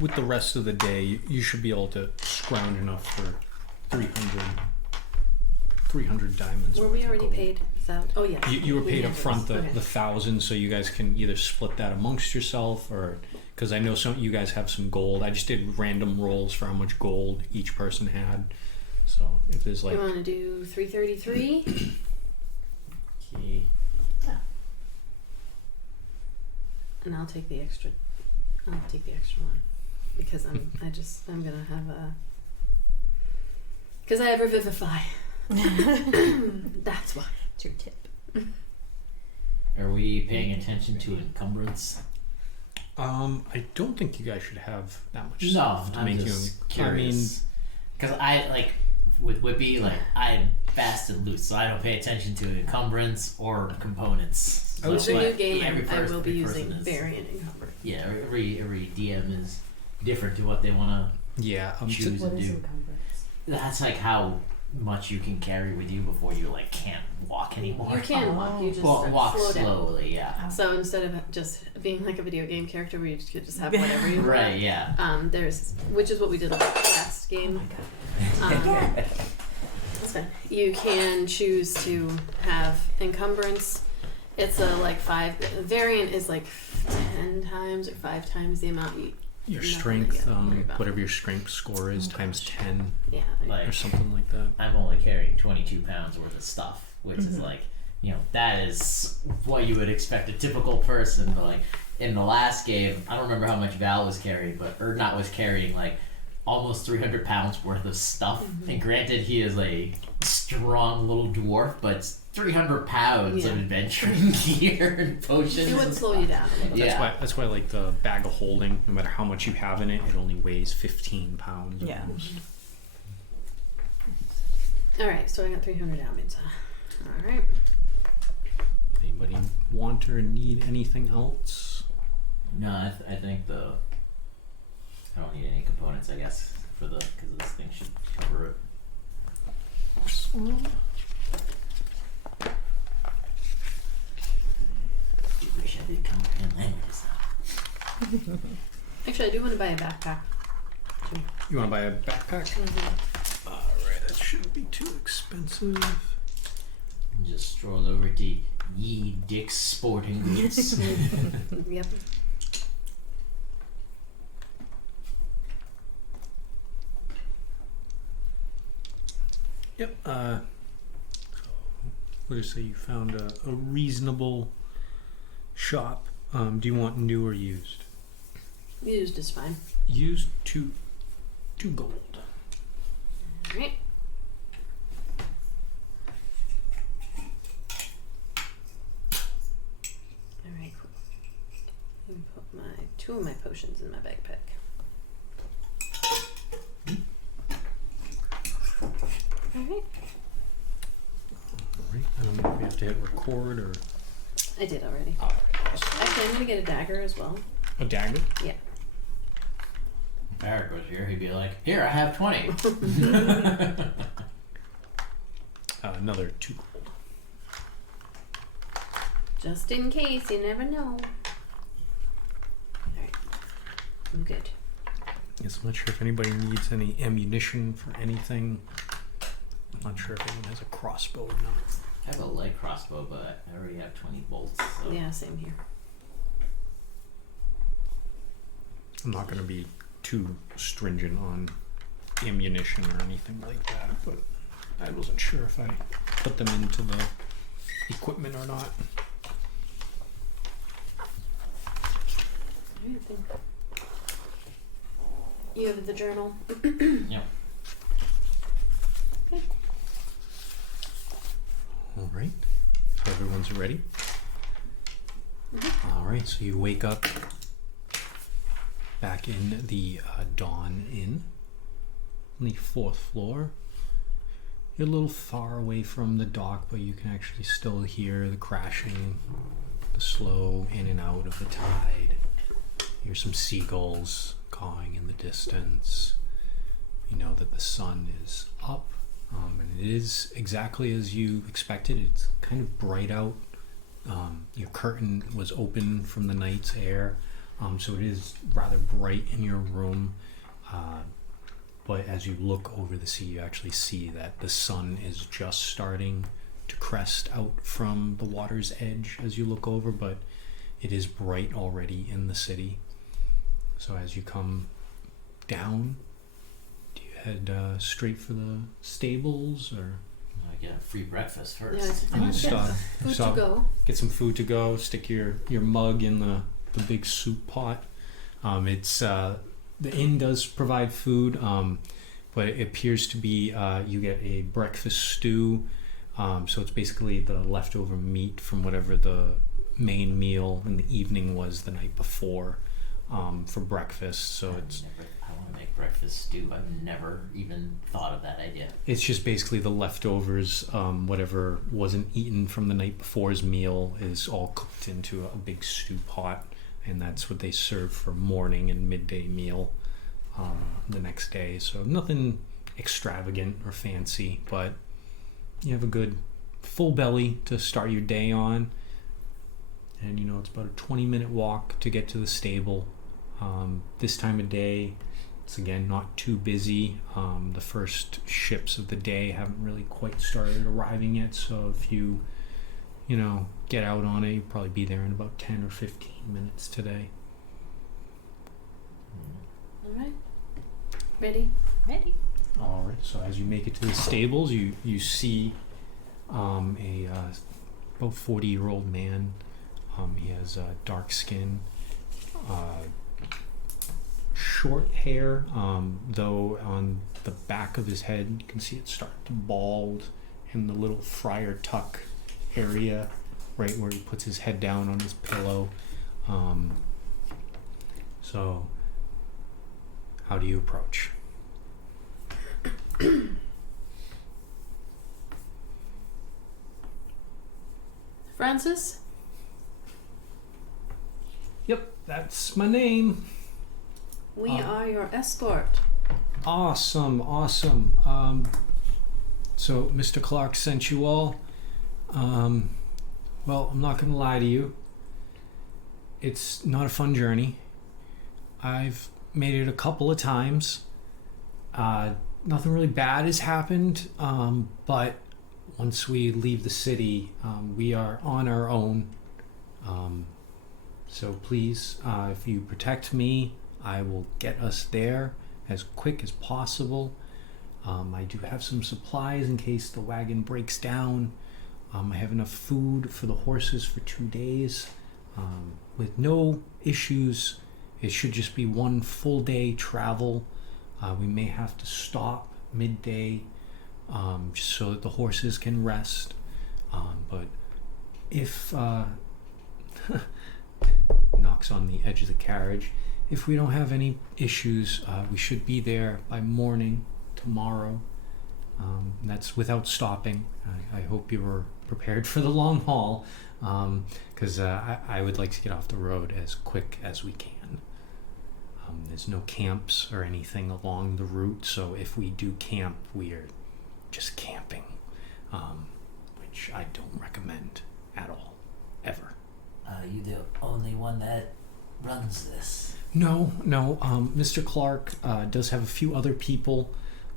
with the rest of the day, you should be able to scrounge enough for 300 diamonds. Were we already paid? Is that, oh yeah. You were paid up front the Okay. 1,000, so you guys can either split that amongst yourself, or because I know some you guys have some gold. I just did random rolls for how much gold each person had. So if there's like, You want to do 333? Okay. And I'll take the extra. I'll take the extra one because I'm gonna have a. Because I have Revivify. That's why. It's your tip. Are we paying attention to encumbrance? I don't think you guys should have that much No, stuff to I'm make just you. curious. Because I like with Whippy, like I'm fast and loose, so I don't pay attention to encumbrance or components. I would For say new game, every I first- will be every person using is- variant encumbrance. Yeah, every DM is different to what they want Yeah, to choose What to is do. encumbrance? That's like how much you can carry with you before you like can't walk anymore. You can walk. You just Well, walk slow down. slowly, yeah. So instead of just being like a video game character where you could just have whatever you want, Right, yeah. there's which is what we did last game. Oh my god. That's fine. You can choose to have encumbrance. It's a like 5 variant is like 10 times or 5 times the amount you. your nothing to strength, get worried about. whatever your strength score is, times 10 Yeah. Like or something like that. I'm only carrying 22 pounds worth of stuff, which is like, you know, that is what you would expect a typical person. But like in the last game, I don't remember how much Val was carrying, was carrying like almost 300 pounds worth of stuff. And granted, he is a strong little dwarf, but it's 300 pounds of Yeah. adventuring gear and potions. It would and slow stuff. you down a little. Yeah. That's why like the bag of holding, no matter how much you have in it, it only weighs 15 pounds Yeah. almost. All right, so I got 300 diamonds. All right. Anybody want or need anything else? No, I think I don't need any components, I guess, because this thing should cover it. I wish I did comprehend languages now. Actually, I do want to buy a backpack. You want to buy a backpack? Alright, that shouldn't be too expensive. And just stroll over to Ye Dick's Sporting Goods. Yep. Yep. So, what did you say? You found a reasonable shop. Do you want new or used? Used is fine. Used, two gold. All right. All right, cool. Let me put two of my potions in my backpack. All right. Alright. I don't know if you have to hit record or. I did already. Actually, I'm gonna get a dagger as well. A dagger? Yeah. If Eric was here, he'd be like, "Here, I have 20." Another 2 gold. Just in case, you never know. Alright. I'm good. Yes, I'm not sure if anybody needs any ammunition for anything. I'm not sure if anyone has a crossbow or not. I have a light crossbow, but I already have 20 bolts. So. Yeah, same here. I'm not going to be too stringent on ammunition or anything like that, but I wasn't sure if I put them into the equipment or not. I think you have the journal. Yep. Okay. All right. So everyone's ready? All right. So you wake up back in the Dawn Inn on the 4th floor. You're a little far away from the dock, but you can actually still hear the crashing, the slow in and out of the tide. Hear some seagulls cawing in the distance. You know that the sun is up, and it is exactly as you expected. It's kind of bright out. Your curtain was open from the night's air, So it is rather bright in your room. But as you look over the sea, you actually see that the sun is just starting to crest out from the water's edge as you look over, but it is bright already in the city. So as you come down, do you head straight for the stables, or I get a free breakfast first. Yeah, and you stop, food stop, to go. get some food to go, stick your mug in the big soup pot. It's the inn does provide food, but it appears to be you get a breakfast stew. So it's basically the leftover meat from whatever the main meal in the evening was the night before, for breakfast. So I want to make breakfast stew. I've never even thought of that idea. it's just basically the leftovers, whatever wasn't eaten from the night before's meal is all cooked into a big stew pot, and that's what they serve for morning and midday meal the next day. So nothing extravagant or fancy, but you have a good full belly to start your day on. And it's about a 20-minute walk to get to the stable. This time of day, it's again not too busy. The first ships of the day haven't really quite started arriving yet, so if you get out on it, you'll probably be there in about 10 or 15 minutes today. All right. Ready? Ready. All right, so as you make it to the stables, you see a about 40-year-old man. He has dark skin, short hair, though on the back of his head you can see it start to bald in the little friar tuck area, right where he puts his head down on his pillow. So how do you approach? Francis? Yep, that's my name. We are your escort. Awesome. So Mr. Clark sent you all. Well, I'm not going to lie to you. It's not a fun journey. I've made it a couple of times. Nothing really bad has happened, but once we leave the city, we are on our own. So please, if you protect me, I will get us there as quick as possible. I do have some supplies in case the wagon breaks down. I have enough food for the horses for 2 days. With no issues, it should just be one full day travel. We may have to stop midday just so that the horses can rest. But if knocks on the edge of the carriage, if we don't have any issues, we should be there by morning tomorrow. That's without stopping. I hope you were prepared for the long haul, because I would like to get off the road as quick as we can. There's no camps or anything along the route, so if we do camp, we are just camping, which I don't recommend at all, ever. You the only one that runs this? No. Mr. Clark does have a few other people.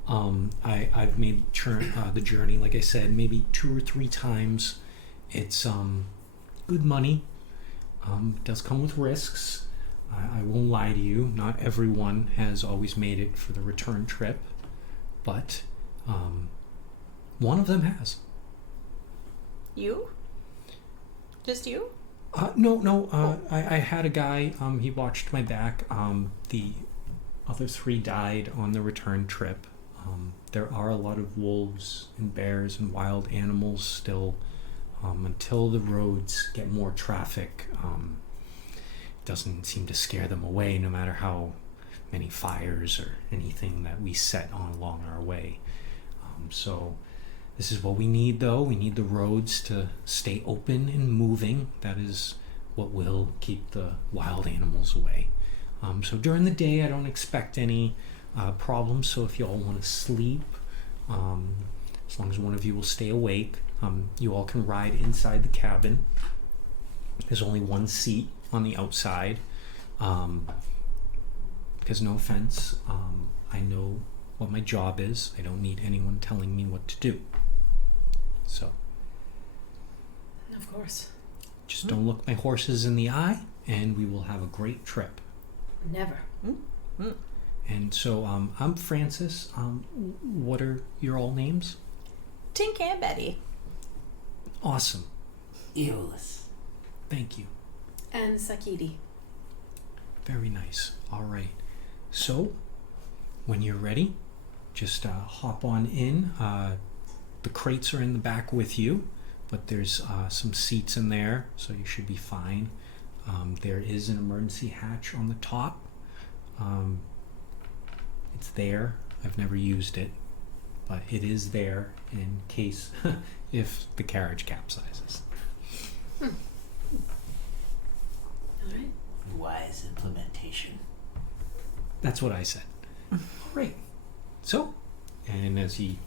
I've made the journey, like I said, maybe 2 or 3 times. It's good money. Does come with risks. I won't lie to you. Not everyone has always made it for the return trip, but one of them has. You? Just you? No. I had a guy. He watched my back. The other 3 died on the return trip. There are a lot of wolves and bears and wild animals still. Until the roads get more traffic, it doesn't seem to scare them away, no matter how many fires or anything that we set on along our way. So this is what we need, though. We need the roads to stay open and moving. That is what will keep the wild animals away. So during the day, I don't expect any problems. So if you all want to sleep, as long as one of you will stay awake, you all can ride inside the cabin. There's only one seat on the outside. Because no offense, I know what my job is. I don't need anyone telling me what to do. So Of course. just don't look my horses in the eye, and we will have a great trip. Never. And so I'm Francis. What are your all names? Tink and Betty. Awesome. Aeolus. Thank you. And Sakidi. Very nice. All right. So, when you're ready, just hop on in. The crates are in the back with you, but there's some seats in there, so you should be fine. There is an emergency hatch on the top. It's there. I've never used it, but it is there in case if the carriage capsizes. All right. Wise implementation. That's what I said. Great. So, and as he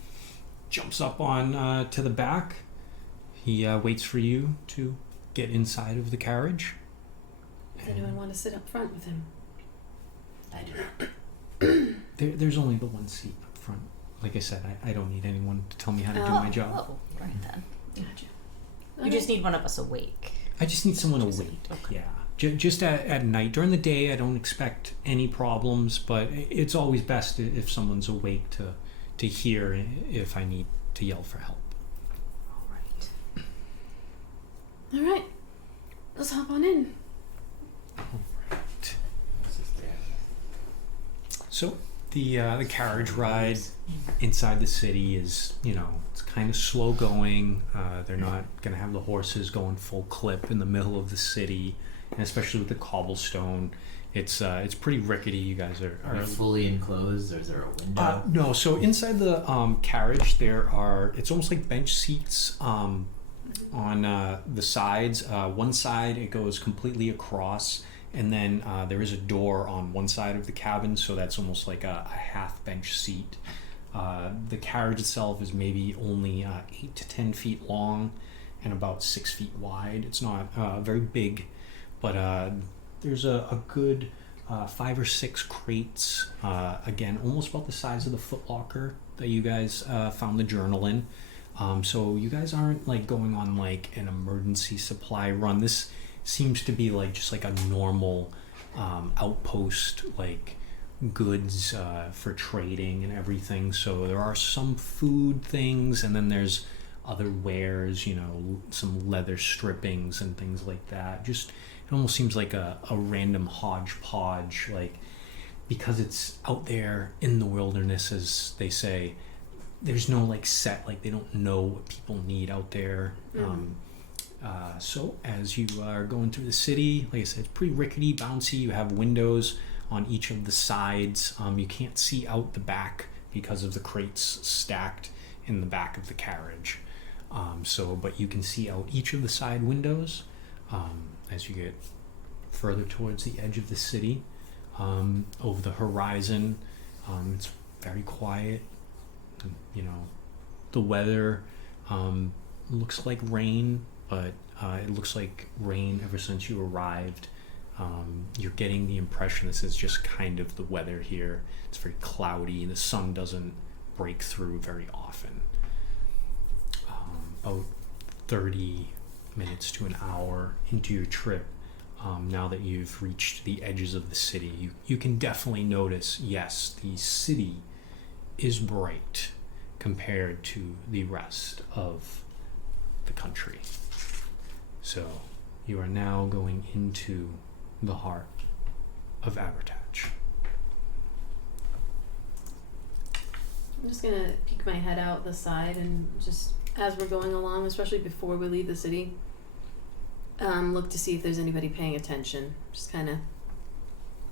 jumps up on to the back, he waits for you to get inside of the carriage. Does anyone want to sit up front with him? I do. There's only the one seat up front. Like I said, I don't need anyone to tell me how to do my job. Oh, right then. Gotcha. You just need one of us awake. I just need someone to wait. Okay. Yeah. Just at night. During the day, I don't expect any problems, but it's always best if someone's awake to hear if I need to yell for help. All right. All right. Let's hop on in. So the carriage ride inside the city is, it's kind of slow going. They're not going to have the horses going full clip in the middle of the city, and especially with the cobblestone. It's pretty rickety. You guys are we fully enclosed, or is there a window? no. So inside the carriage, it's almost like bench seats on the sides. One side it goes completely across. And then there is a door on one side of the cabin, so that's almost like a half bench seat. The carriage itself is maybe only 8 to 10 feet long and about 6 feet wide. It's not very big, but there's a good 5 or 6 crates, again, almost about the size of the footlocker that you guys found the journal in. So you guys aren't like going on like an emergency supply run. This seems to be like just like a normal outpost, like goods for trading and everything. So there are some food things, and then there's other wares, some leather strippings and things like that. Just it almost seems like a random hodgepodge, like, because it's out there in the wilderness, as they say. There's no like set, like they don't know what people need out there. So as you are going through the city, like I said, it's pretty rickety, bouncy. You have windows on each of the sides. You can't see out the back because of the crates stacked in the back of the carriage. But you can see out each of the side windows as you get further towards the edge of the city. Over the horizon, it's very quiet. The weather looks like rain, but it looks like rain ever since you arrived. You're getting the impression this is just kind of the weather here. It's very cloudy. The sun doesn't break through very often. About 30 minutes to an hour into your trip, now that you've reached the edges of the city, you can definitely notice, yes, the city is bright compared to the rest of the country. So you are now going into the heart of Abhartach. I'm just gonna peek my head out the side and just as we're going along, especially before we leave the city, look to see if there's anybody paying attention. Just kind of,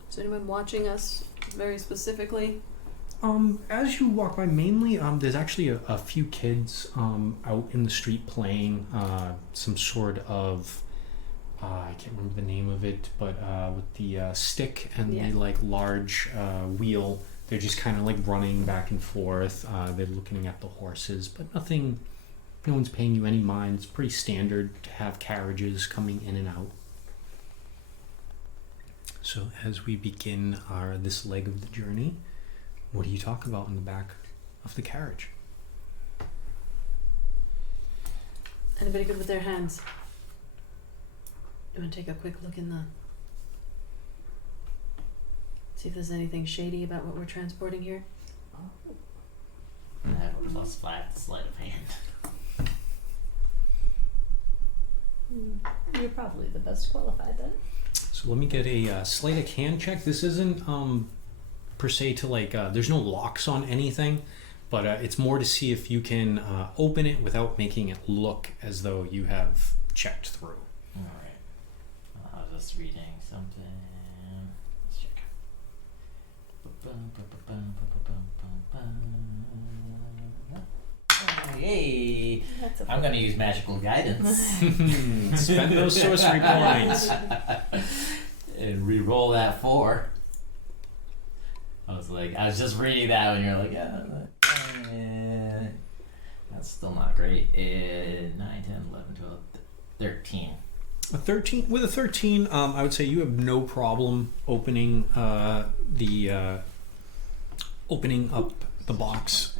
is anyone watching us very specifically? As you walk by, mainly, there's actually a few kids out in the street playing some sort of, I can't remember the name of it, but with the stick and the like large wheel. They're just kind of like running back and forth. They're looking at the horses, but nothing. No one's paying you any mind. It's pretty standard to have carriages coming in and out. So as we begin this leg of the journey, what do you talk about in the back of the carriage? Anybody good with their hands? You want to take a quick look in the... See if there's anything shady about what we're transporting here? I have a +5 to sleight of hand. You're probably the best qualified then. So let me get a sleight of hand check. This isn't per se to like, there's no locks on anything, but it's more to see if you can open it without making it look as though you have checked through. Alright. I was just reading something. Let's check. Hey! That's a I'm gonna use magical guidance. Spend those sorcery points. And re-roll that 4. I was just reading that when you're like, that's still not great. 9, 10, 11, 12, 13. A 13 with a 13, I would say you have no problem opening opening up the box.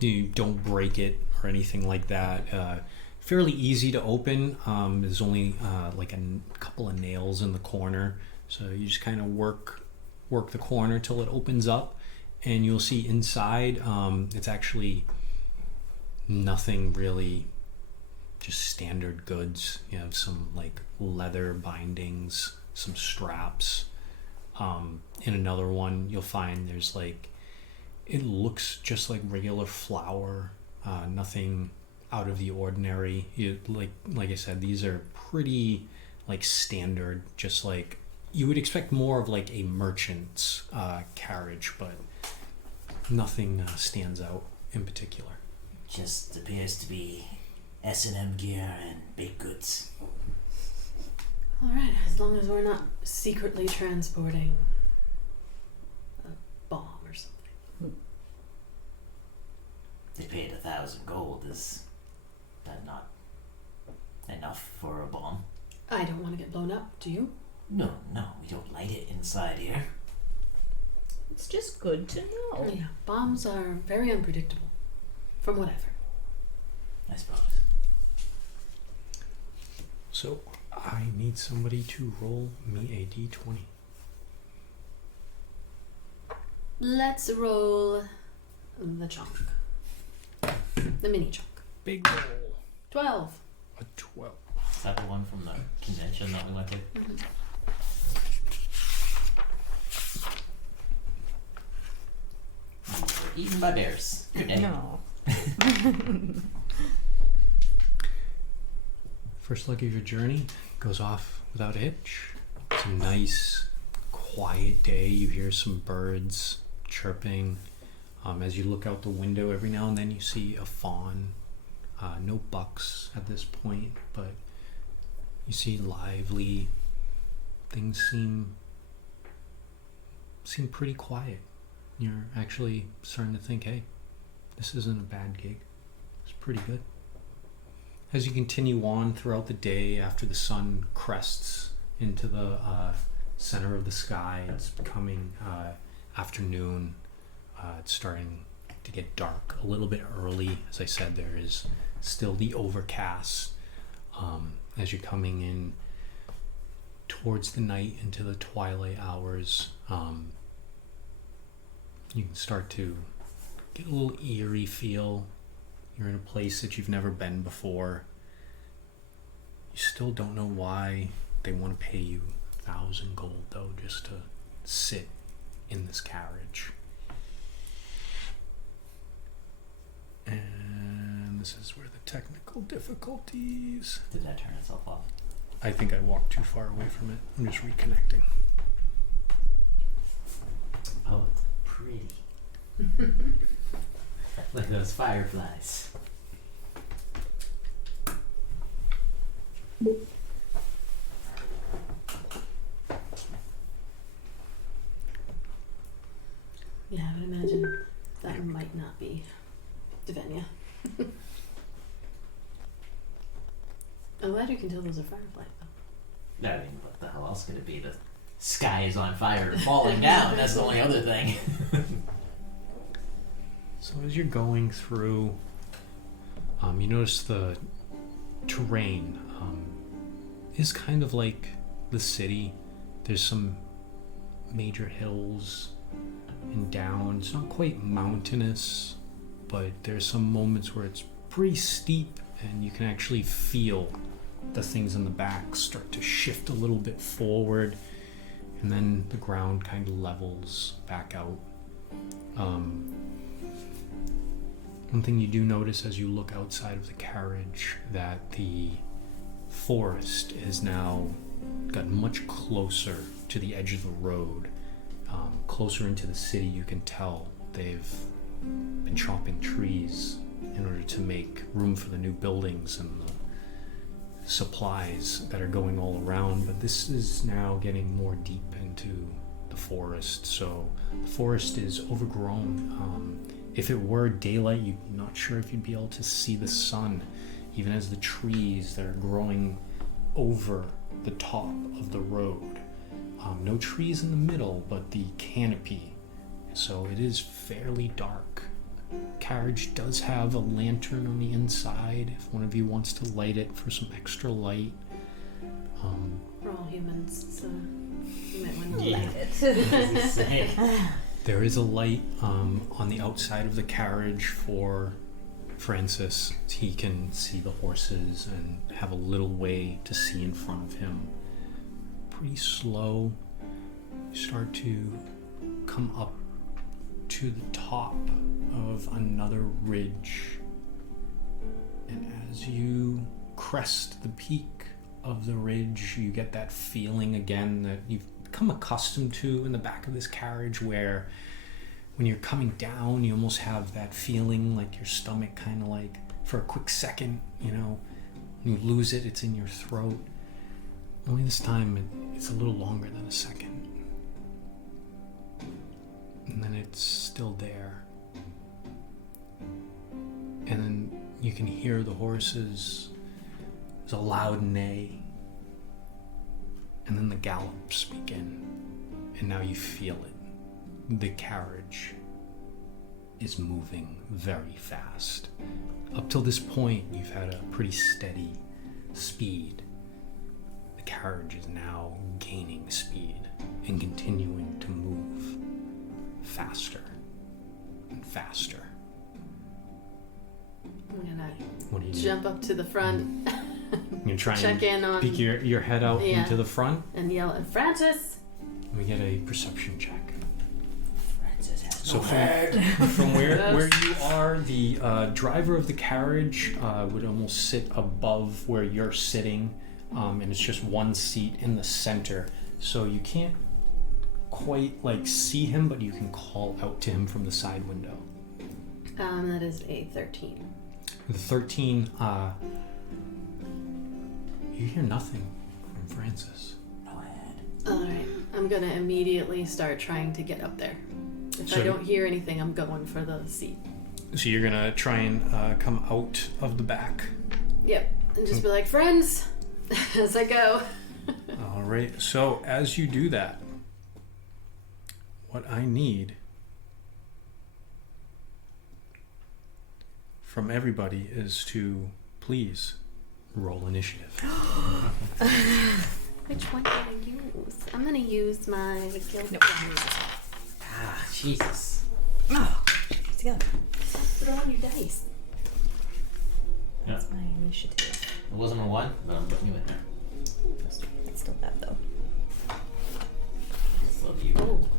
You don't break it or anything like that. Fairly easy to open. There's only like a couple of nails in the corner, so you just kind of work the corner till it opens up, and you'll see inside. It's actually nothing really. Just standard goods. You have some like leather bindings, some straps. In another one, you'll find there's like, it looks just like regular flour, nothing out of the ordinary. Like I said, these are pretty like standard, just like you would expect more of like a merchant's carriage, but nothing stands out in particular. Just appears to be S&M gear and baked goods. Alright, as long as we're not secretly transporting a bomb or something. They paid 1,000 gold. Is that not enough for a bomb? I don't want to get blown up, do you? No, we don't light it inside here. It's just good to know. Yeah, bombs are very unpredictable. From whatever. I suppose. So I need somebody to roll me a d20. Let's roll the chunk. The mini chunk. Big roll. 12. A 12. Is that the one from the convention that we went to? Mm-hmm. We were eaten by bears. Good day. No. First leg of your journey goes off without a hitch. It's a nice, quiet day. You hear some birds chirping. As you look out the window, every now and then you see a fawn. No bucks at this point, but you see lively. Things seem pretty quiet. You're actually starting to think, hey, this isn't a bad gig. It's pretty good. As you continue on throughout the day, after the sun crests into the center of the sky, it's becoming afternoon. It's starting to get dark a little bit early. As I said, there is still the overcast. As you're coming in towards the night into the twilight hours, you can start to get a little eerie feel. You're in a place that you've never been before. You still don't know why they want to pay you 1,000 gold, though, just to sit in this carriage. And this is where the technical difficulties. Did that turn itself off? I think I walked too far away from it. I'm just reconnecting. Oh, it's pretty. Look at those fireflies. Yeah, I would imagine that might not be Devenia. I'm glad you can tell those are fireflies though. I mean, what the hell else could it be? The sky is on fire and falling down. That's the only other thing. So as you're going through, you notice the terrain is kind of like the city. There's some major hills and downs. It's not quite mountainous, but there's some moments where it's pretty steep and you can actually feel the things in the back start to shift a little bit forward, and then the ground kind of levels back out. One thing you do notice as you look outside of the carriage, that the forest has now gotten much closer to the edge of the road. Closer into the city, you can tell they've been chopping trees in order to make room for the new buildings and the supplies that are going all around. But this is now getting more deep into the forest, so the forest is overgrown. If it were daylight, you're not sure if you'd be able to see the sun, even as the trees that are growing over the top of the road. No trees in the middle, but the canopy. So it is fairly dark. Carriage does have a lantern on the inside if one of you wants to light it for some extra light. We're all humans, so you might want to Yeah. light it. Say. There is a light on the outside of the carriage for Francis. He can see the horses and have a little way to see in front of him. Pretty slow. You start to come up to the top of another ridge. And as you crest the peak of the ridge, you get that feeling again that you've become accustomed to in the back of this carriage, where when you're coming down, you almost have that feeling like your stomach kind of like, for a quick second, when you lose it, it's in your throat. Only this time, it's a little longer than a second. And then it's still there. And then you can hear the horses. There's a loud neigh. And then the gallops begin. And now you feel it. The carriage is moving very fast. Up till this point, you've had a pretty steady speed. The carriage is now gaining speed and continuing to move faster and faster. I'm gonna What do you do? jump up to the front, You try check and in on, peek your head out Yeah. into the front. and yell at Francis. We get a perception check. Francis has So no head. from where Yes. you are, the driver of the carriage would almost sit above where you're sitting, and it's just one seat in the center. So you can't quite see him, but you can call out to him from the side window. That is a 13. The 13, you hear nothing from Francis. No head. Alright, I'm gonna immediately start trying to get up there. If So- I don't hear anything, I'm going for the seat. So you're gonna try and come out of the back. Yep, and just be like, friends, as I go. All right. So as you do that, what I need from everybody is to please roll initiative. Which one can I use? I'm gonna use my guild. Nope. Ah, Jesus. Oh, together. Throw on your dice. That's my initiative. It wasn't a 1, but I'm putting you in there. That's still bad though. I just love you.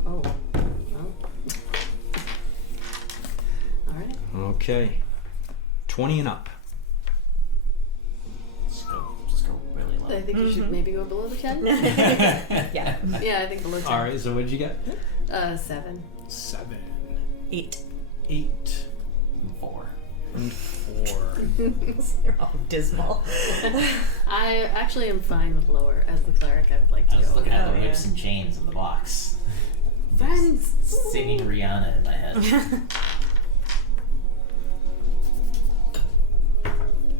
Oh. Alright. Okay. 20 and up. Just go really low. I think you should maybe go below the 10. Yeah. Yeah, I think below 10. All right. So what did you get? 7. 7, 8. 8, 4. and 4. They're all dismal. I actually am fine with lower. As the cleric, I would like to I was go. looking at Oh, the yeah. whips and chains in the box. Friends! Singing Rihanna in my head.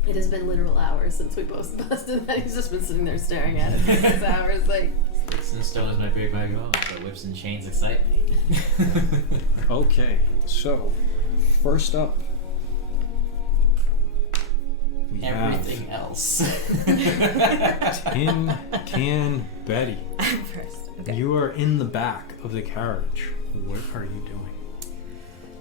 It has been literal hours since we both busted that. He's just been sitting there staring at it for 6 hours, like, Sticks and stones my big bag of bones, but whips and chains excite me. Okay, so first up, we Everything else. have Tin Can Betty. I'm first. Okay. You are in the back of the carriage. What are you doing?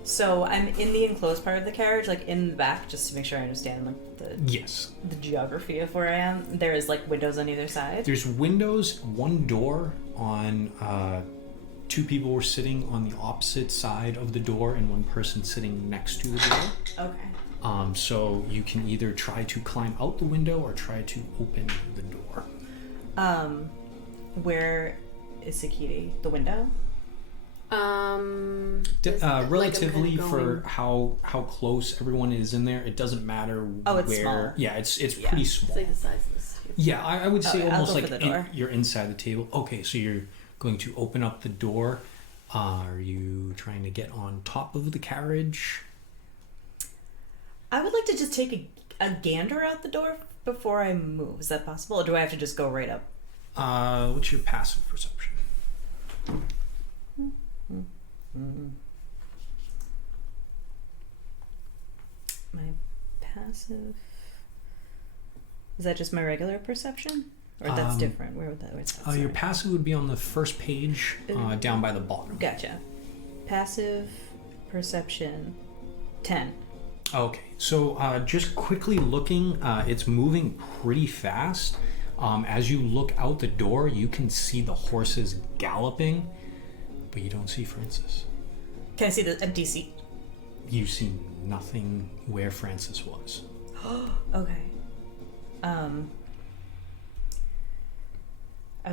So I'm in the enclosed part of the carriage, like in the back, just to make sure I understand the Yes. geography of where I am. There is like windows on either side. There's windows, one door on, two people were sitting on the opposite side of the door and one person sitting next to the door. Okay. So you can either try to climb out the window or try to open the door. Where is Sakidi? The window? Relatively like I'm for how close everyone is in there, it doesn't matter Oh, it's where. small. Yeah, it's Yeah. pretty It's small. like the size of this table. Yeah, I would say I'll almost go like for the door. you're inside the table. Okay, so you're going to open up the door. Are you trying to get on top of the carriage? I would like to just take a gander out the door before I move. Is that possible? Or do I have to just go right up? What's your passive perception? My passive. Is that just my regular perception? Or that's different? Where's that? Your Sorry. passive would be on the first page, Ooh. down by the bottom. Gotcha. Passive perception 10. Okay, so just quickly looking, it's moving pretty fast. As you look out the door, you can see the horses galloping, but you don't see Francis. Can I see the empty seat? You see nothing where Francis was. Okay. I'm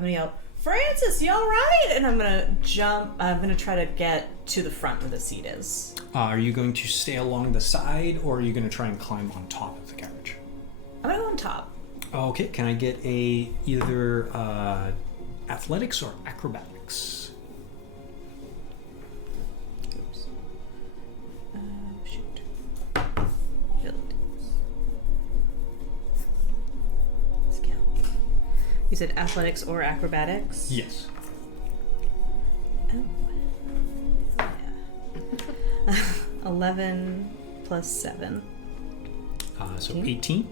gonna yell, Francis, you alright? And I'm gonna jump. I'm gonna try to get to the front where the seat is. Are you going to stay along the side, or are you going to try and climb on top of the carriage? I'm gonna go on top. Okay, can I get a either athletics or acrobatics? Oops. Shoot. Build. Let's count. You said athletics or acrobatics? Yes. Oh. Yeah. 11 plus 7. So 18. 18.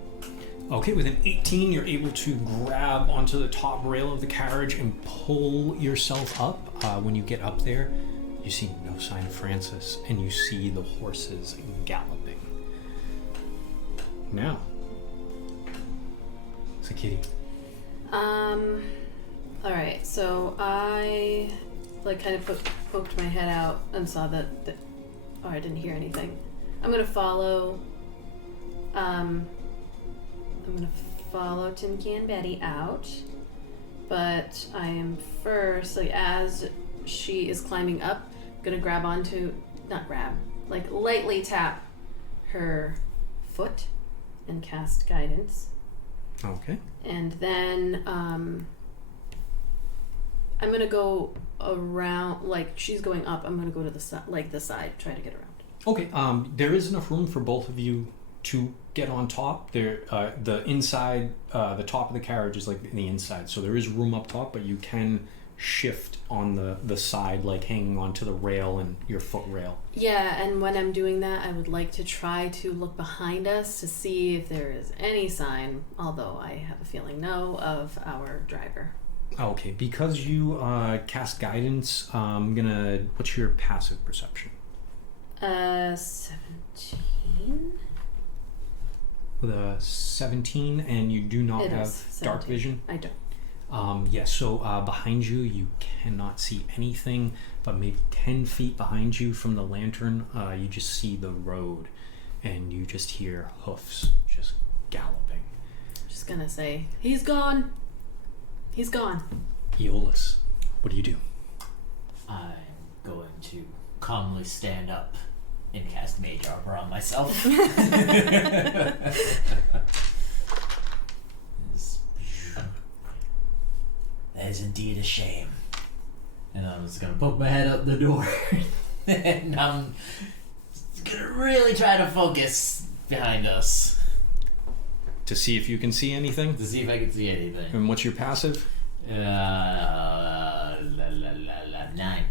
Okay, with an 18, you're able to grab onto the top rail of the carriage and pull yourself up. When you get up there, you see no sign of Francis, and you see the horses galloping. Now, Sakidi. Alright, so I kind of poked my head out and saw that I didn't hear anything. I'm gonna follow Tin Can Betty out, but I am first, as she is climbing up, gonna lightly tap her foot and cast guidance. Okay. And then I'm gonna go around, she's going up, I'm gonna go to the side, try to get around. Okay, there is enough room for both of you to get on top. There, the inside, the top of the carriage is like the inside, so there is room up top, but you can shift on the side, like hanging onto the rail and your foot rail. Yeah, and when I'm doing that, I would like to try to look behind us to see if there is any sign, although I have a feeling no, of our driver. Okay, because you cast guidance, what's your passive perception? 17? With a 17, and you do not It have is dark 17. vision? I don't. Yes, so behind you, you cannot see anything, but maybe 10 feet behind you from the lantern, you just see the road, and you just hear hoofs just galloping. Just gonna say, he's gone. He's gone. Aeolus, what do you do? I'm going to calmly stand up and cast Mage Armor on myself. That is indeed a shame. And I'm just gonna poke my head up the door, and I'm gonna really try to focus behind us To see if you can see anything? to see if I can see anything. And what's your passive? 9.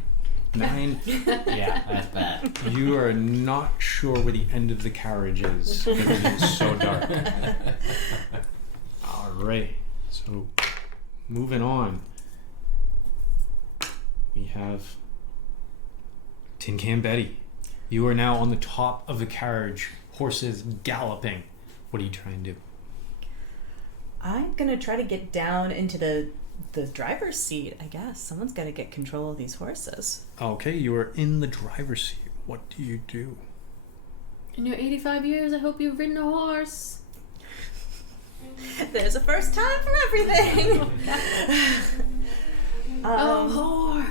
9. Yeah, That's bad. you are not sure where the end of the carriage is because it is so dark. All right, so moving on, we have Tin Can Betty. You are now on the top of the carriage, horses galloping. What are you trying to do? I'm gonna try to get down into the driver's seat, I guess. Someone's got to get control of these horses. Okay, you are in the driver's seat. What do you do? In your 85 years, I hope you've ridden a horse. There's a first time for everything. Oh, whore!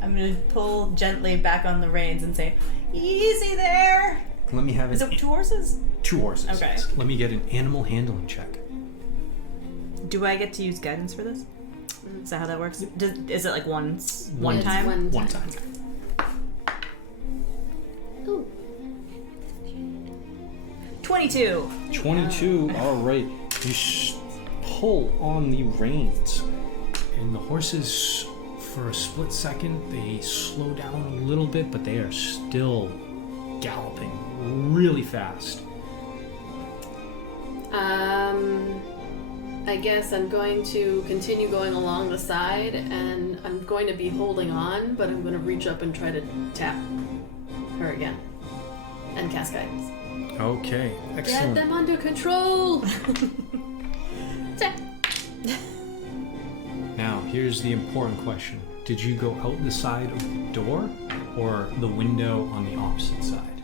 I'm gonna pull gently back on the reins and say, "Easy there." Let me have Is it 2 horses? 2 horses. Okay. Yes. Let me get an animal handling check. Do I get to use guidance for this? Is that how that works? Is it like one It's time? One time. Ooh. 22. 22. All right. You pull on the reins, and the horses, for a split second, they slow down a little bit, but they are still galloping really fast. I guess I'm going to continue going along the side, and I'm going to be holding on, but I'm going to reach up and try to tap her again and cast guidance. Okay. Get Excellent. them under control. Tap. Now, here's the important question. Did you go out the side of the door or the window on the opposite side?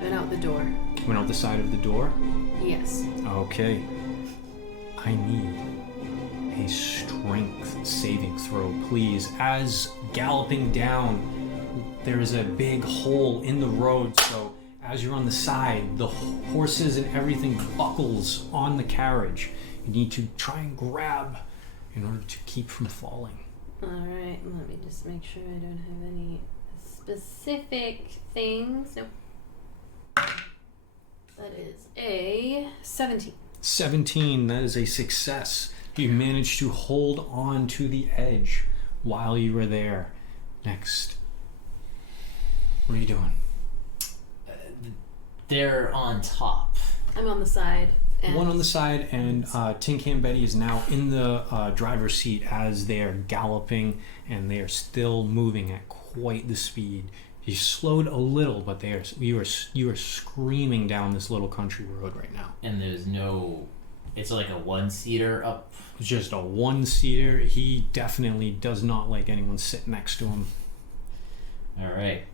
And out the door. Went out the side of the door? Yes. Okay. I need a strength saving throw, please. As galloping down, there is a big hole in the road, so as you're on the side, the horses and everything buckles on the carriage. You need to try and grab in order to keep from falling. Alright, let me just make sure I don't have any specific things. Nope. That is a 17. 17, that is a success. You managed to hold on to the edge while you were there. Next. What are you doing? They're on top. I'm on the side. And One on the side, and Tin Can Betty is now in the driver's seat as they are galloping, and they are still moving at quite the speed. You slowed a little, but you are screaming down this little country road right now. And there's no... It's like a one-seater up. It's just a one-seater. He definitely does not like anyone sitting next to him. Alright.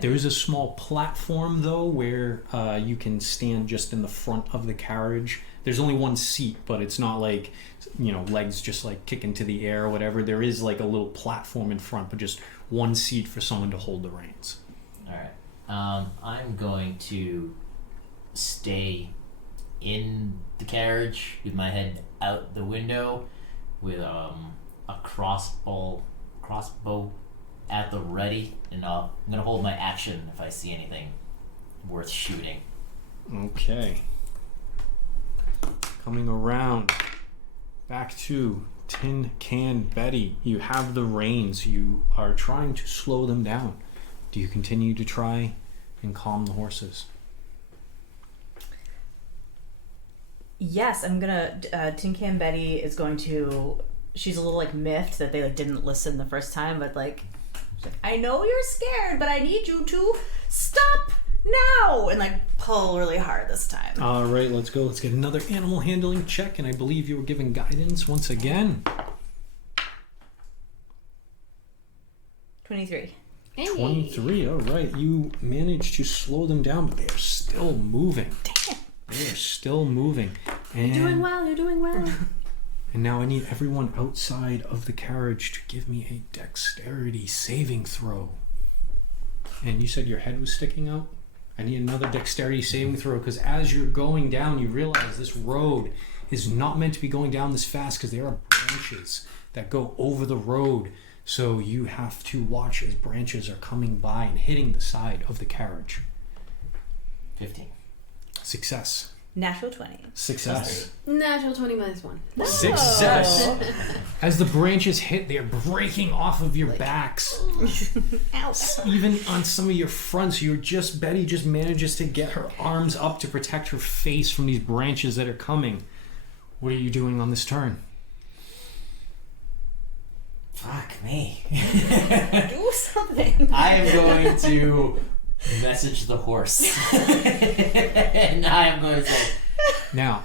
There is a small platform, though, where you can stand just in the front of the carriage. There's only one seat, but it's not like, legs just like kick into the air or whatever. There is like a little platform in front, but just one seat for someone to hold the reins. Alright. I'm going to stay in the carriage with my head out the window with a crossbow at the ready, and I'm gonna hold my action if I see anything worth shooting. Okay. Coming around back to Tin Can Betty. You have the reins. You are trying to slow them down. Do you continue to try and calm the horses? Yes, I'm gonna. Tin Can Betty is going to. She's a little like miffed that they didn't listen the first time, but like, she's like, I know you're scared, but I need you to stop now, and like pull really hard this time. All right, let's go. Let's get another animal handling check, and I believe you were given guidance once again. 23. Hey. 23. All right, you managed to slow them down, but they are still moving. Damn. They are still moving. And You're doing well, you're doing well. And now I need everyone outside of the carriage to give me a dexterity saving throw. And you said your head was sticking out? I need another dexterity saving throw, because as you're going down, you realize this road is not meant to be going down this fast because there are branches that go over the road. So you have to watch as branches are coming by and hitting the side of the carriage. 15. Success. Natural 20. Success. Natural 20 minus 1. Success. Oh. As the branches hit, they're breaking off of your backs. Ow. Even on some of your fronts, Betty just manages to get her arms up to protect her face from these branches that are coming. What are you doing on this turn? Fuck me. Do something. I am going to message the horse. And I am going to say, Now,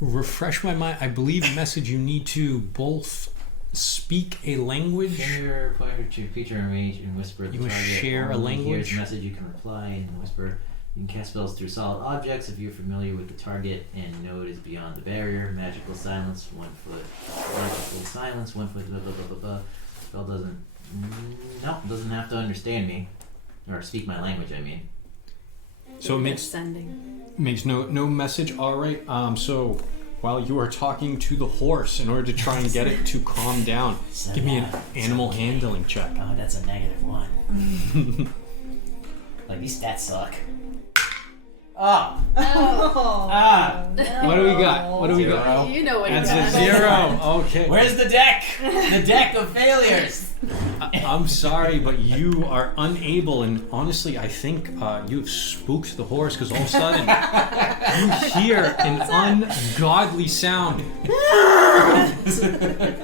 refresh my mind. I believe message you need to both speak a language. share pointer to feature and range and whisper at the You wanna target. share a Only language? Hears a message you can reply and whisper. You can cast spells through solid objects if you're familiar with the target and know it is beyond the barrier. Magical silence, 1 foot. Magical silence, 1 foot. Blah, blah, blah, blah, blah. Spell doesn't have to understand me or speak my language. I mean, So it makes no message. All right. So while you are talking to the horse in order to try and get it to calm down, give me an animal handling check. Oh, that's a -1. Like these stats suck. Oh. What do we got? What do we got? Zero. You know what That's you a got. 0. Okay. Where's the deck? The deck of failures. I'm sorry, but you are unable, and honestly, I think you've spooked the horse because all of a sudden you hear an ungodly sound,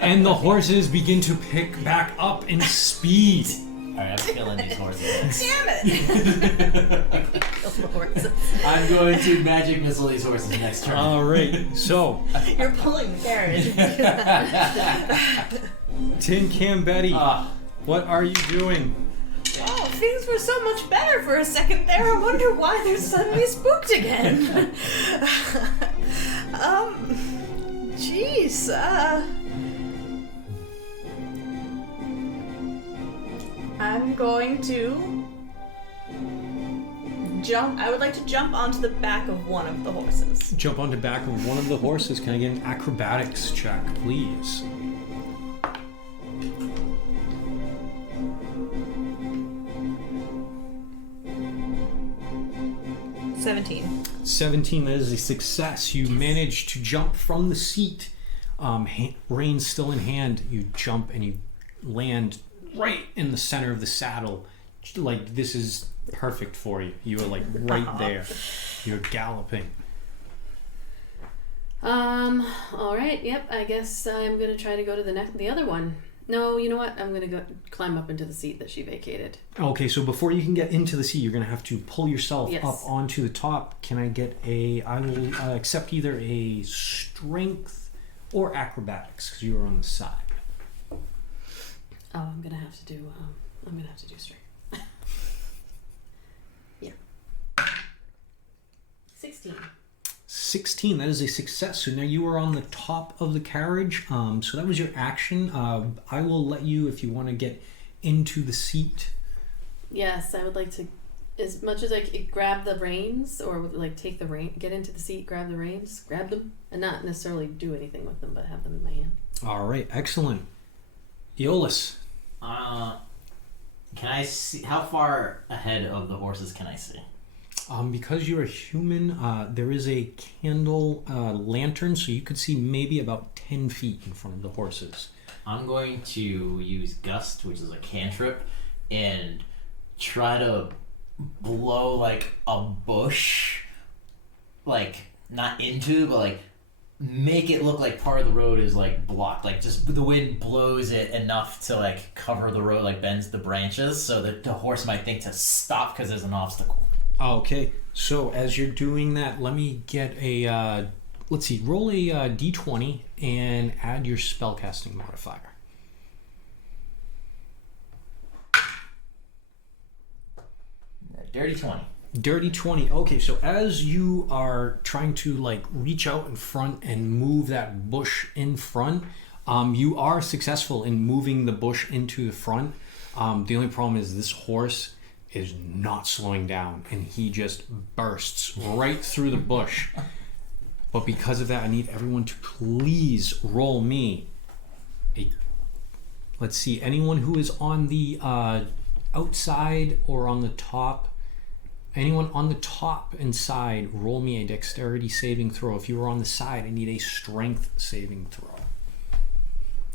and the horses begin to pick back up in speed. Alright, I'm killing these horses. Damn it. Kill the horses. I'm going to magic missile these horses next turn. All right, so You're pulling the carriage. Tin Can Betty, what are you doing? Oh, things were so much better for a second there. I wonder why they're suddenly spooked again. Jeez. I'm going to jump. I would like to jump onto the back of one of the horses. Jump on the back of one of the horses. Can I get an acrobatics check, please? $17. 17, that is a success. You manage to jump from the seat. Reins still in hand. You jump and you land right in the center of the saddle. Like, this is perfect for you. You are like right there. You're galloping. All right. Yep. I guess I'm gonna try to go to the other one. No, you know what? I'm gonna go climb up into the seat that she vacated. Okay, so before you can get into the seat, you're gonna have to pull yourself Yes. up onto the top. Can I get I will accept either a strength or acrobatics because you are on the side. Oh, I'm gonna have to do strength. Yeah. 16. 16, that is a success. So now you are on the top of the carriage. So that was your action. I will let you, if you want to get into the seat. Yes, I would like to, as much as I could, grab the reins, or like take the rein, get into the seat, grab the reins, grab them, and not necessarily do anything with them, but have them in my hand. All right, excellent. Aeolus. Can I see how far ahead of the horses can I see? Because you're a human, there is a candle lantern, so you could see maybe about 10 feet in front of the horses. I'm going to use Gust, which is a cantrip, and try to blow like a bush, like not into, but like make it look like part of the road is like blocked. Like just the wind blows it enough to like cover the road, like bends the branches, so that the horse might think to stop because there's an obstacle. Okay, so as you're doing that, let me get a, let's see, roll a d20 and add your spellcasting modifier. Dirty 20. Dirty 20. Okay, so as you are trying to like reach out in front and move that bush in front, you are successful in moving the bush into the front. The only problem is this horse is not slowing down and he just bursts right through the bush. But because of that, I need everyone to please roll me let's see, anyone who is on the outside or on the top Anyone on the top and side, roll me a dexterity saving throw. If you were on the side, I need a strength saving throw.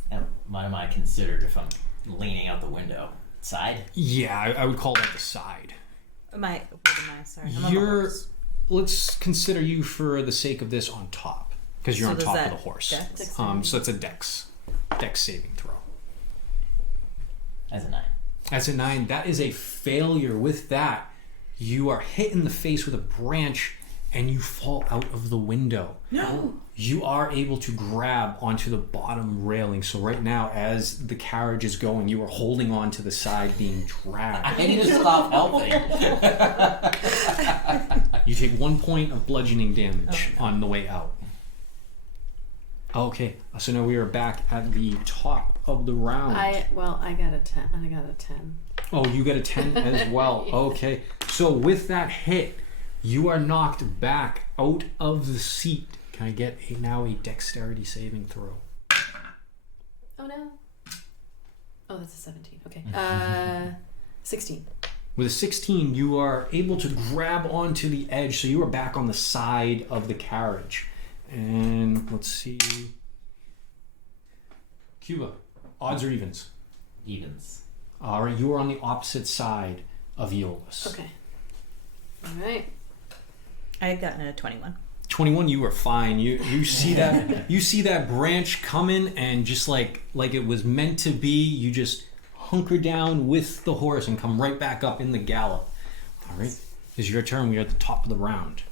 And what am I considered if I'm leaning out the window? Side? Yeah, I would call that the side. What am I? Sorry. I'm on the horse. Let's consider you for the sake of this on top, because you're So on does top of that the horse. dex? So it's a dex saving throw. As a 9. That's a 9. That is a failure. With that, you are hit in the face with a branch and you fall out of the window. No. You are able to grab onto the bottom railing. So right now, as the carriage is going, you are holding on to the side being dragged. I need to stop helping. You take 1 point of bludgeoning damage on the way out. Okay, so now we are back at the top of the round. I got a 10. I got a 10. Oh, you get a 10 as well. Yes. Okay. So with that hit, you are knocked back out of the seat. Can I get now a dexterity saving throw? Oh no. Oh, that's a 17. Okay. 16. With a 16, you are able to grab onto the edge, so you are back on the side of the carriage. And let's see. Cuba, odds or evens? Evens. All right, you are on the opposite side of Aeolus. Okay. All right. I had gotten a 21. 21, you were fine. You see that branch coming, and just like it was meant to be, you just hunker down with the horse and come right back up in the gallop. All right, it's your turn. We are at the top of the round.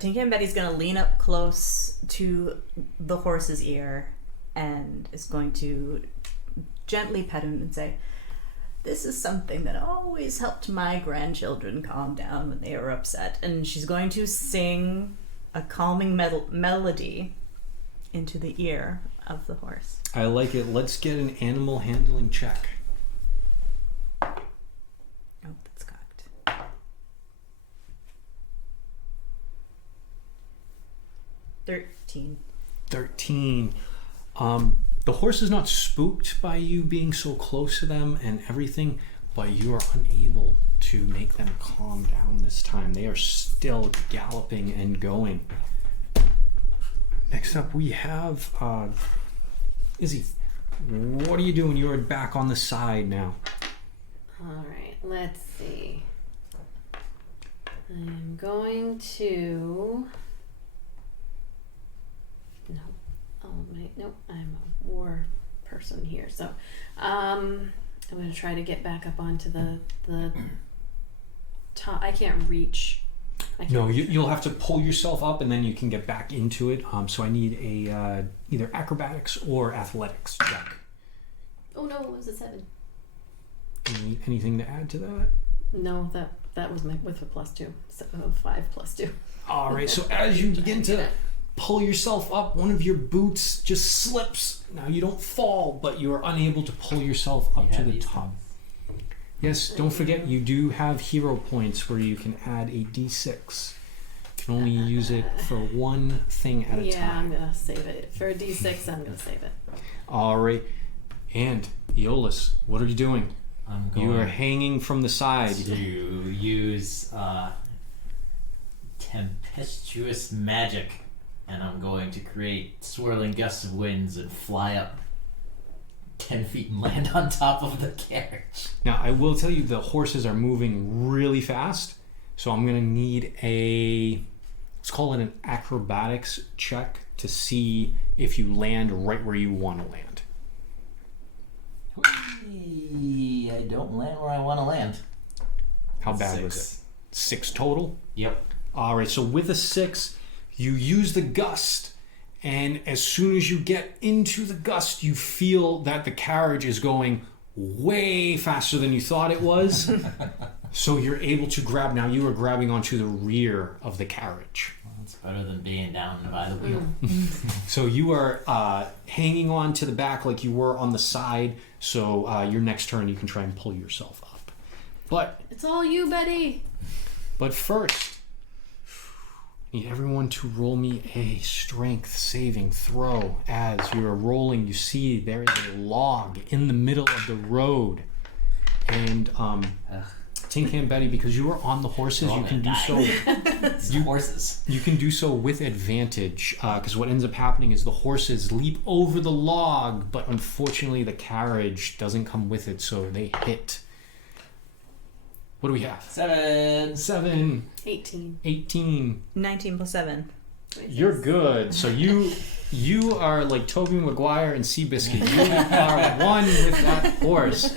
Tinky and Betty's gonna lean up close to the horse's ear and is going to gently pet him and say, "This is something that always helped my grandchildren calm down when they were upset." And she's going to sing a calming melody into the ear of the horse. I like it. Let's get an animal handling check. Oh, that's cocked. 13. 13. The horse is not spooked by you being so close to them and everything, but you are unable to make them calm down this time. They are still galloping and going. Next up, we have Izzy. What are you doing? You are back on the side now. All right. Let's see. I'm going to. No. Oh wait. Nope. I'm a war person here, so I'm going to try to get back up onto the top. I can't reach. No, you'll have to pull yourself up and then you can get back into it. So I need a either acrobatics or athletics check. Oh no, it was a 7. Anything to add to that? No, that was with a +2. So 5 + 2. All right, so as you begin to pull yourself up, one of your boots just slips. Now you don't fall, but you are unable to pull yourself up to the top. Yes, don't forget you do have hero points where you can add a d6. You can only use it for one thing at a time. Yeah, I'm gonna save it for a d6. I'm gonna save it. All right, and Aeolus, what are you doing? I'm going You are hanging from the side. to use tempestuous magic, and I'm going to create swirling gusts of winds and fly up 10 feet and land on top of the carriage. Now, I will tell you the horses are moving really fast, so I'm going to need let's call it an acrobatics check to see if you land right where you want to land. I don't land where I want to land. How bad was it? 6 total? Yep. All right, so with a 6, you use the gust, and as soon as you get into the gust, you feel that the carriage is going way faster than you thought it was. So you're able to grab. Now you are grabbing onto the rear of the carriage. Well, it's better than being down by the wheel. So you are hanging on to the back like you were on the side. So your next turn, you can try and pull yourself up. But It's all you, Betty. first, I need everyone to roll me a strength saving throw. As you are rolling, you see there is a log in the middle of the road. And Tin Can Betty, because you are on the horses, you can do so. Horses. You can do so with advantage, because what ends up happening is the horses leap over the log, but unfortunately the carriage doesn't come with it, so they hit. What do we have? 7. 18. 19 plus 7. You're good. So you are like Tobey Maguire and Seabiscuit. You are one with that horse.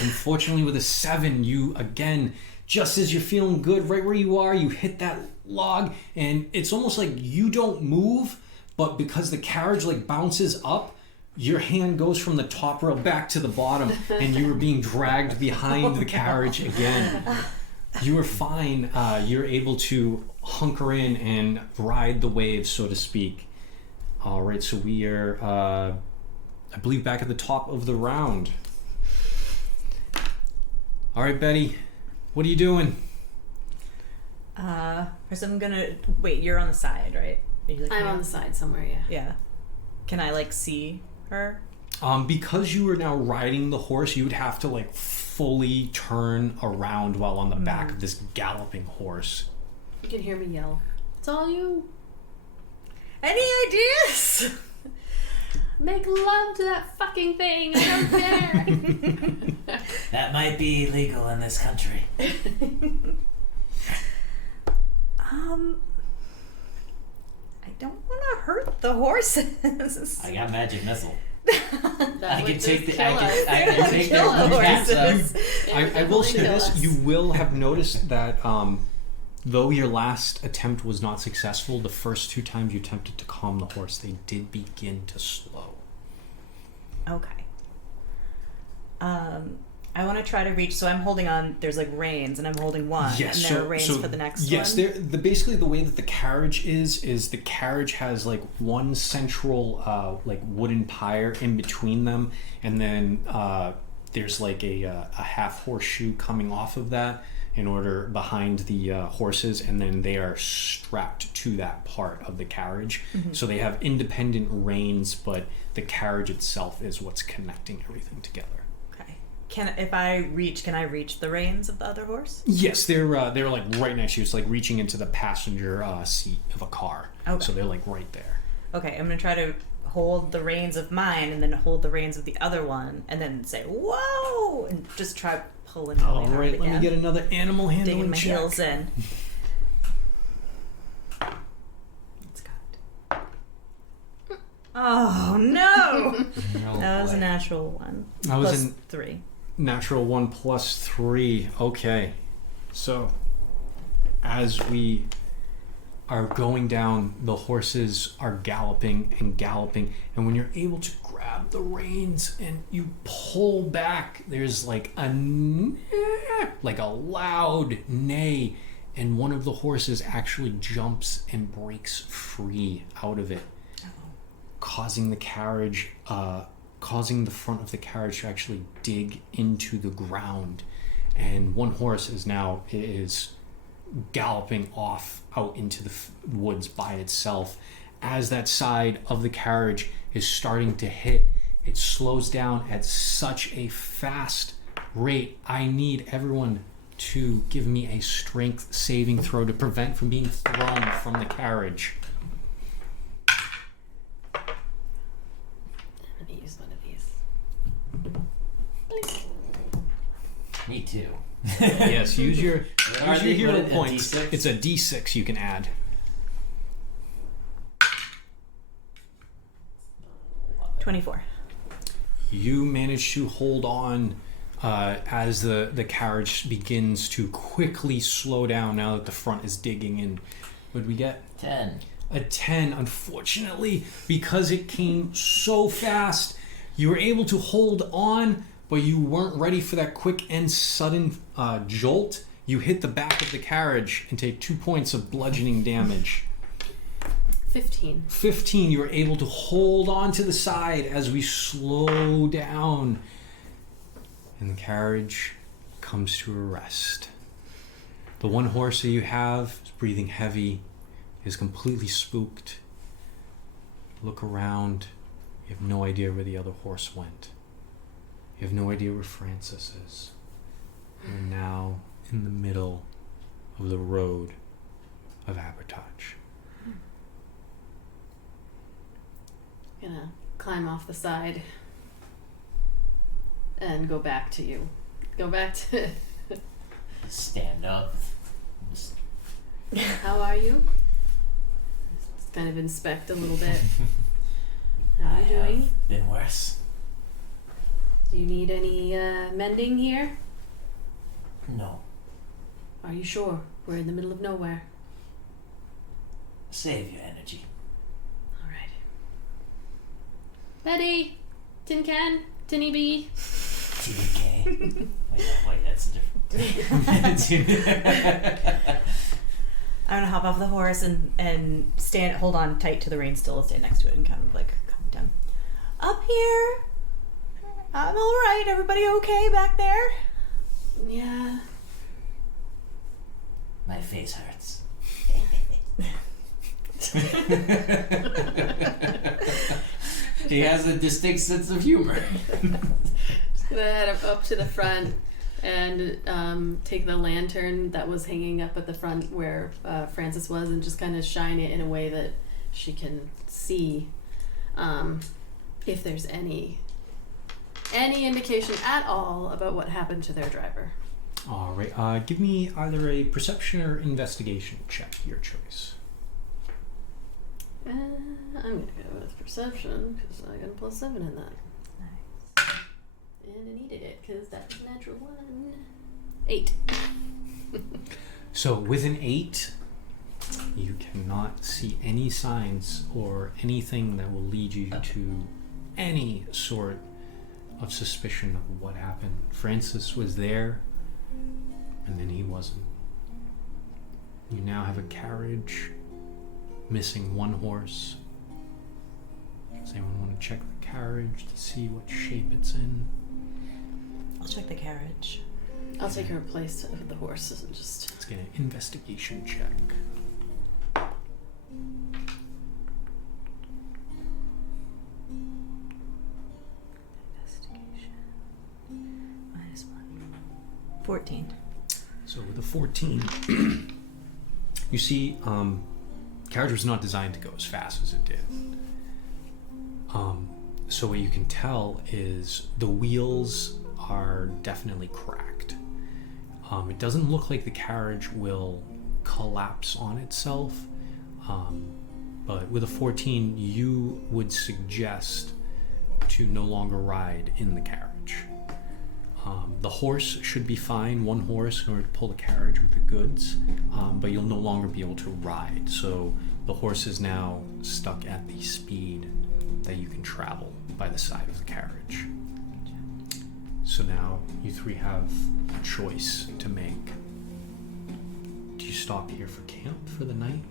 Unfortunately, with a 7, you again, just as you're feeling good, right where you are, you hit that log, and it's almost like you don't move, but because the carriage like bounces up, your hand goes from the top rail back to the bottom, and you are being dragged behind the carriage again. You are fine. You're able to hunker in and ride the waves, so to speak. All right, so we are, I believe, back at the top of the round. All right, Betty, what are you doing? First I'm gonna... Wait, you're on the side, right? Are you, like, I'm on the side somewhere, yeah. Yeah. Can I, like, see her? Because you are now riding the horse, you would have to like fully turn around while on the back of this galloping horse. You can hear me yell. It's all you. Any ideas? Make love to that fucking thing. I don't care. That might be illegal in this country. I don't want to hurt the horses. I got magic missile. That I would can take just the. I kill can, us. I They can would take kill their the caps up. horses. I will say kill this: us. you will have noticed that though your last attempt was not successful, the first 2 times you attempted to calm the horse, they did begin to slow. Okay. I want to try to reach. So I'm holding on. There's like reins, and I'm holding one, Yes, and there are reins for the next yes, one. Yes, basically the way that the carriage is the carriage has like one central like wooden pyre in between them, and then there's like a half horseshoe coming off of that in order behind the horses, and then they are strapped to that part of the carriage. Mm-hmm. So they have independent reins, but the carriage itself is what's connecting everything together. Can I reach the reins of the other horse? Yes, they're like right next to you. It's like reaching into the passenger seat of a car. Okay. So they're like right there. Okay, I'm gonna try to hold the reins of mine, and then hold the reins of the other one, and then say "whoa" and just try pulling really All hard right, again. let me get another animal handling Digging my check. heels in. It's got. Oh no! That was a natural 1. I was Plus in 3. natural 1 plus 3. Okay, so as we are going down, the horses are galloping and galloping, and when you're able to grab the reins and you pull back, there's like a loud neigh, and one of the horses actually jumps and breaks free out of it, causing the carriage, causing the front of the carriage to actually dig into the ground, and one horse is galloping off out into the woods by itself. As that side of the carriage is starting to hit, it slows down at such a fast rate. I need everyone to give me a strength saving throw to prevent from being thrown from the carriage. I'm gonna use one of these. Me too. Yes, use your hero what, a points. D6? It's a D6 you can add. 24. You manage to hold on as the carriage begins to quickly slow down now that the front is digging in. What did we get? 10. A 10. Unfortunately, because it came so fast, you were able to hold on, but you weren't ready for that quick and sudden jolt. You hit the back of the carriage and take 2 points of bludgeoning damage. 15. 15, you were able to hold on to the side as we slow down. And the carriage comes to a rest. The one horse that you have is breathing heavy, is completely spooked. Look around. You have no idea where the other horse went. You have no idea where Francis is. You're now in the middle of the road of Abhartach. Gonna climb off the side and go back to you. Go back to. Stand up. How are you? Just kind of inspect a little bit. How are you doing? Been worse. Do you need any mending here? No. Are you sure? We're in the middle of nowhere. Save your energy. Alright. Betty! Tin can? Tinny bee? TK. wait, that's a different. I'm gonna hop off the horse and hold on tight to the reins still, stay next to it and kind of like calm down. Up here, I'm all right. Everybody okay back there? Yeah. My face hurts. He has a distinct sense of humor. Just gonna head up to the front and take the lantern that was hanging up at the front where Francis was and just kind of shine it in a way that she can see if there's any indication at all about what happened to their driver. All right. Give me either a perception or investigation check, your choice. I'm gonna go with perception because I got a +7 in that. Nice. And I needed it because that was a natural 1. 8. So with an 8, you cannot see any signs or anything that will lead you to any sort of suspicion of what happened. Francis was there, and then he wasn't. You now have a carriage missing one horse. Does anyone want to check the carriage to see what shape it's in? I'll check the carriage. I'll take her place of the horses and just. Let's get an investigation check. Investigation. -1. 14. So with a 14, you see, carriage was not designed to go as fast as it did. So what you can tell is the wheels are definitely cracked. It doesn't look like the carriage will collapse on itself, but with a 14, you would suggest to no longer ride in the carriage. The horse should be fine, one horse in order to pull the carriage with the goods, but you'll no longer be able to ride. So the horse is now stuck at the speed that you can travel by the side of the carriage. So now you three have a choice to make. Do you stop here for camp for the night?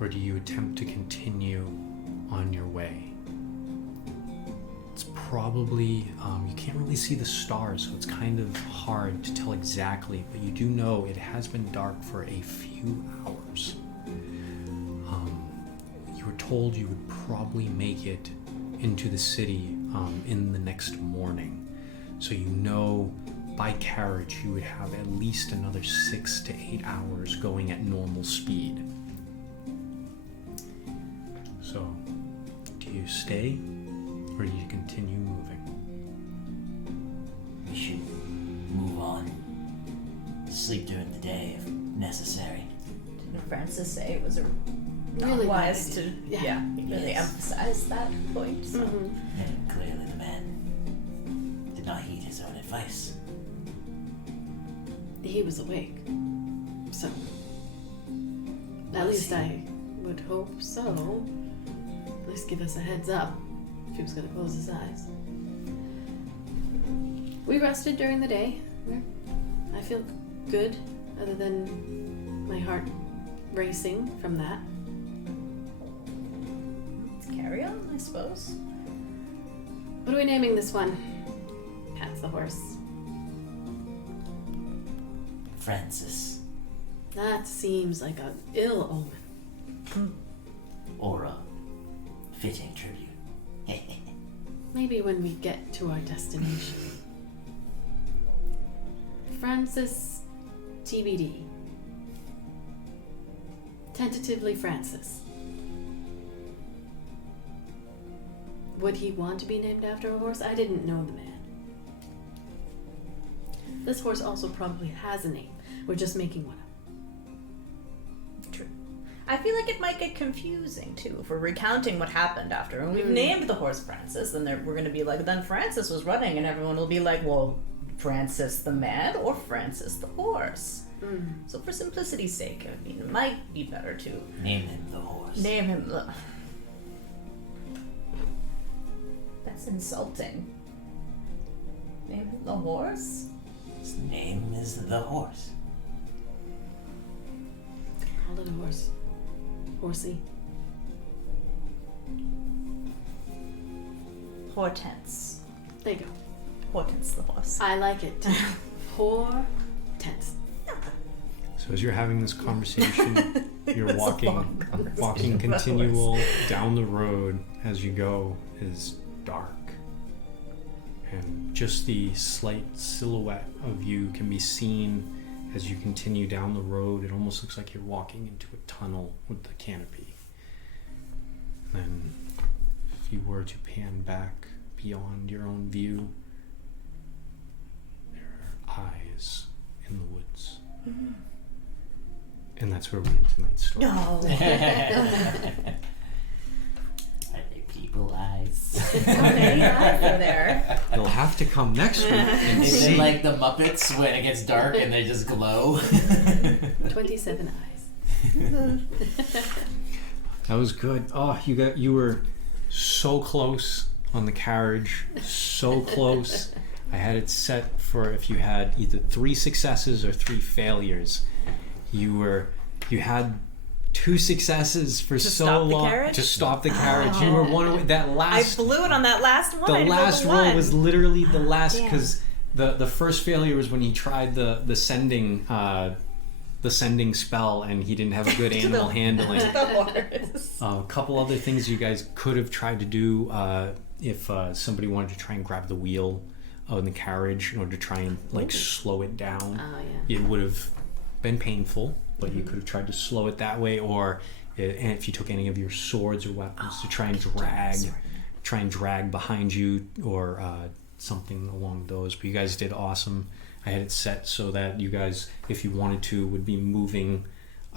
Or do you attempt to continue on your way? It's probably, you can't really see the stars, so it's kind of hard to tell exactly, but you do know it has been dark for a few hours. You were told you would probably make it into the city in the next morning. So you know by carriage you would have at least another 6 to 8 hours going at normal speed. So, do you stay or do you continue moving? We should move on. Sleep during the day if necessary. Didn't Francis say it was Really wise good to idea. he really Yes. emphasized that point. So. Mm-hmm. And clearly the man did not heed his own advice. He was awake. So. At least I would hope so. At least give us a heads up if he was going to close his eyes. We rested during the day. I feel good, other than my heart racing from that. Let's carry on, I suppose. What are we naming this one? Pats the horse. Francis. That seems like an ill omen. Or a fitting tribute. Maybe when we get to our destination. Francis TBD. Tentatively Francis. Would he want to be named after a horse? I didn't know the man. This horse also probably has a name. We're just making one up. True. I feel like it might get confusing too if we're recounting what happened after. And we've named the horse Francis, then we're going to be like, then Francis was running, and everyone will be like, well, Francis the man or Francis the horse. So for simplicity's sake, I mean, it might be better to Name him the horse. name him. That's insulting. Name him the horse? His name is the horse. Call it a horse. Horsey. Hortense. There you go. Hortense the horse. I like it. Hortense. So as you're having this conversation, you're It's a walking long conversation walking about horse. continual down the road as you go is dark. And just the slight silhouette of you can be seen as you continue down the road. It almost looks like you're walking into a tunnel with the canopy. And then if you were to pan back beyond your own view, there are eyes in the woods. And that's where we end tonight's story. No. Are they people eyes? Okay, eyes are there. You'll have to come next week and Is see. it like the Muppets when it gets dark and they just glow? 27 eyes. That was good. Oh, you were so close on the carriage, so close. I had it set for if you had either 3 successes or 3 failures. You had 2 successes for so stop the long carriage? to stop the carriage. You were one away. That I last blew it on that last one. the I last rolled a roll one. was literally the last Damn. because the first failure was when he tried the sending spell and he didn't have a good animal handling. the horse. A couple other things you guys could have tried to do if somebody wanted to try and grab the wheel in the carriage in order to try and slow it down. Oh, yeah. It would have been painful, but you could have tried to slow it that way, or and if you took any of your swords or weapons to try and drag behind you or something along those. But you guys did awesome. I had it set so that you guys, if you wanted to, would be moving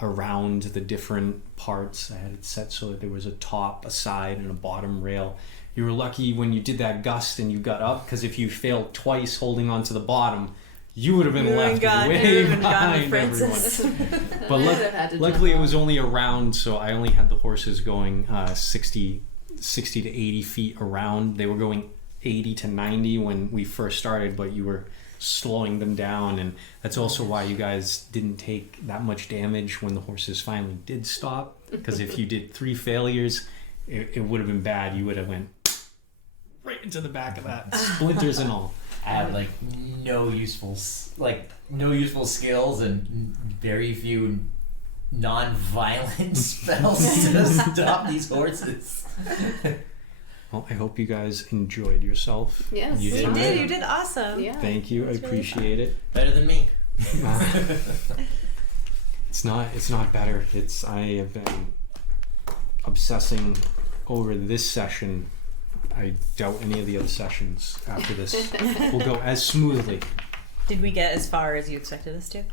around the different parts. I had it set so that there was a top, a side, and a bottom rail. You were lucky when you did that gust and you got up, because if you failed twice holding on to the bottom, you would have been left way behind everyone. But I would have had to luckily it jump was only around, so I only had the horses going 60 to 80 feet around. They were going 80 to 90 when we first started, but you were slowing them down, and that's also why you guys didn't take that much damage when the horses finally did stop, because if you did 3 failures, it would have been bad. You would have went right into the back of that, splinters and all. I have no useful skills and very few non-violent spells to stop these horses. Well, I hope you guys enjoyed yourself. Yes, You we did. did. You did awesome. Yeah. Thank you. I That's really appreciate it. Better than me. It's not better. I have been obsessing over this session. I doubt any of the other sessions after this will go as smoothly. Did we get as far as you expected us to?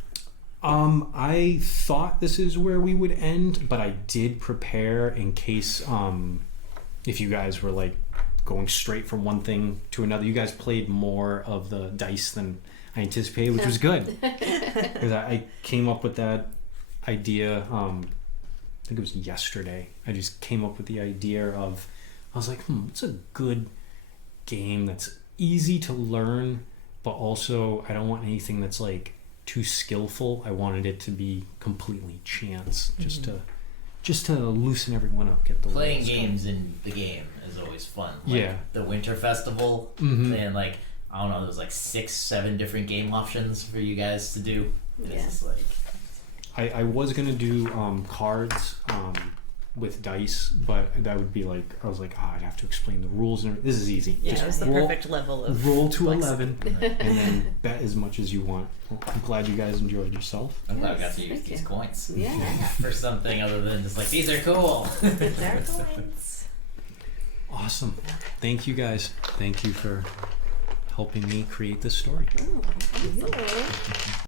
I thought this is where we would end, but I did prepare in case if you guys were going straight from one thing to another. You guys played more of the dice than I anticipated, which was good. Because I came up with that idea, I think it was yesterday. I just came up with the idea of, I was like, what's a good game that's easy to learn, but also I don't want anything that's too skillful. I wanted it to be completely chance, just to loosen everyone up, get the Playing wheels going. games in the game is always fun. Yeah. The Winter Festival, and I don't know, there's 6-7 different game options for you guys to do. It's Yeah. just I was gonna do cards, with dice, but that would be like, I was like, I'd have to explain the rules. And this is easy. Yeah, Just it was the roll, perfect level of roll to flexibility. 11 and then bet as much as you want. Well, I'm glad you guys enjoyed yourself. I'm glad I got Yes, to use thank these you. coins Yeah. for something other than just like these are cool. They're coins. Awesome. Thank you guys. Thank you for helping me create this story. Oh, awesome.